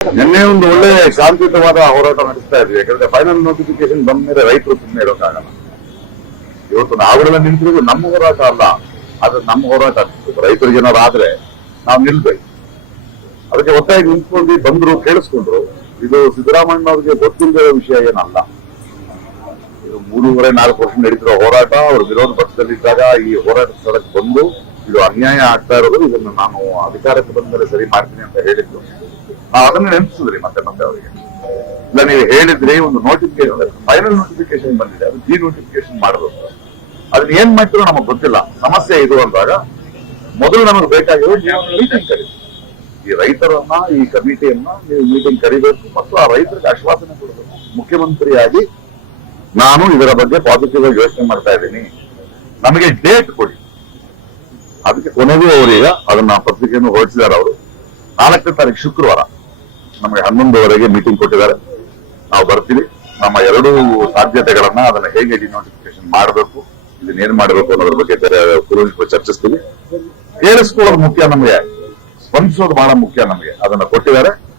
ನಿನ್ನೆ ಒಂದು ಒಳ್ಳೆ ಶಾಂತಿಯುತವಾದ ಹೋರಾಟ ನಡೆಸ್ತಾ ಇದ್ವಿ. ಯಾಕಂದ್ರೆ ಫೈನಲ್ ನೋಟಿಫಿಕೇಶನ್ ಬಂದ ಮೇಲೆ ರೈತರು ಸುಮ್ಮನೆ ಇರೋಕ್ಕಾಗಲ್ಲ. ಇವತ್ತು ನಾವುಗಳೆಲ್ಲ ನಿಂತಿರೋದು ನಮ್ಮ ಹೋರಾಟ ಅಲ್ಲ, ಆದ್ರೆ ನಮ್ಮ ಹೋರಾಟ ರೈತರಿಗೆ ಏನಾದ್ರು ಆದ್ರೆ ನಾವು ನಿಲ್ಬೇಕು. ಅದಕ್ಕೆ ಒತ್ತಾಗಿ ನಿಂತ್ಕೊಂಡು ಬಂದ್ರು, ಕೇಳಿಸ್ಕೊಂಡ್ರು. ಇದು ಸಿದ್ದರಾಮಯ್ಯ ಅವರಿಗೆ ಗೊತ್ತಿಲ್ಲದ ವಿಷಯ ಏನಲ್ಲ. ಇದು 3.5-4 ವರ್ಷ ನಡೀತಿರೋ ಹೋರಾಟ. ಅವರು ವಿರೋಧ ಪಕ್ಷದಲ್ಲಿದ್ದಾಗ ಈ ಹೋರಾಟ ಸ್ಥಳಕ್ಕೆ ಬಂದು ಇದು ಅನ್ಯಾಯ ಆಗ್ತಾ ಇರೋದು, ಇದನ್ನು ನಾನು ಅಧಿಕಾರಕ್ಕೆ ಬಂದ ಮೇಲೆ ಸರಿ ಮಾಡ್ತೀನಿ ಅಂತ ಹೇಳಿದ್ದು. ನಾವು ಅದನ್ನ ನೆನಪಿಸಿದ್ರಿ ಮತ್ತೆ ಅವರಿಗೆ. ಇಲ್ಲ, ನೀವು ಹೇಳಿದ್ರಿ ಒಂದು ನೋಟಿಫಿಕೇಶನ್, ಫೈನಲ್ ನೋಟಿಫಿಕೇಶನ್ ಬಂದಿದೆ, ಅದು ನೋಟಿಫಿಕೇಶನ್ ಮಾಡಬೇಕು. ಅದನ್ನ ಏನ್ ಮಾಡ್ತಿರೋ ನಮಗ್ ಗೊತ್ತಿಲ್ಲ. ಸಮಸ್ಯೆ ಇದು ಅಂದಾಗ ಮೊದಲು ನಮಗೆ ಬೇಕಾಗಿರೋದು ಮೀಟಿಂಗ್ ಕರೀಬೇಕು. ಈ ರೈತರನ್ನ, ಈ ಕಮಿಟಿಯನ್ನ ನೀವು ಮೀಟಿಂಗ್ ಕರಿಬೇಕು ಮತ್ತು ಆ ರೈತರಿಗೆ ಆಶ್ವಾಸನೆ ಕೊಡಬೇಕು. ಮುಖ್ಯಮಂತ್ರಿಯಾಗಿ ನಾನು ಇದರ ಬಗ್ಗೆ ಪಾಸಿಟಿವ್ ಆಗಿ ಯೋಚನೆ ಮಾಡ್ತಾ ಇದ್ದೀನಿ, ನಮಗೆ ಡೇಟ್ ಕೊಡಿ. ಅದಕ್ಕೆ ಕೊನೆಗೂ ಅವರೀಗ ಅದನ್ನ ಪತ್ರಿಕೆಯನ್ನು ಹೊರಡಿಸಿದ್ದಾರೆ. ಅವರು 4ನೇ ತಾರೀಕು ಶುಕ್ರವಾರ ನಮಗೆ 11ವರೆಗೆ ಮೀಟಿಂಗ್ ಕೊಟ್ಟಿದ್ದಾರೆ. ನಾವು ಬರ್ತೀವಿ. ನಮ್ಮ ಎರಡೂ ಸಾಧ್ಯತೆಗಳನ್ನ ಅದನ್ನ ಹೇಗೆ ಡಿನೋಟಿಫಿಕೇಶನ್ ಮಾಡಬೇಕು, ಇದನ್ನೇನ್ ಮಾಡಬೇಕು ಅನ್ನೋದ್ರ ಬಗ್ಗೆ ಚರ್ಚಿಸ್ತೀವಿ. ಕೇಳಿಸ್ಕೊಳ್ಳೋದು ಮುಖ್ಯ ನಮಗೆ, ಸ್ಪಂದಿಸೋದು ಬಹಳ ಮುಖ್ಯ ನಮಗೆ. ಅದನ್ನ ಕೊಟ್ಟಿದ್ದಾರೆ.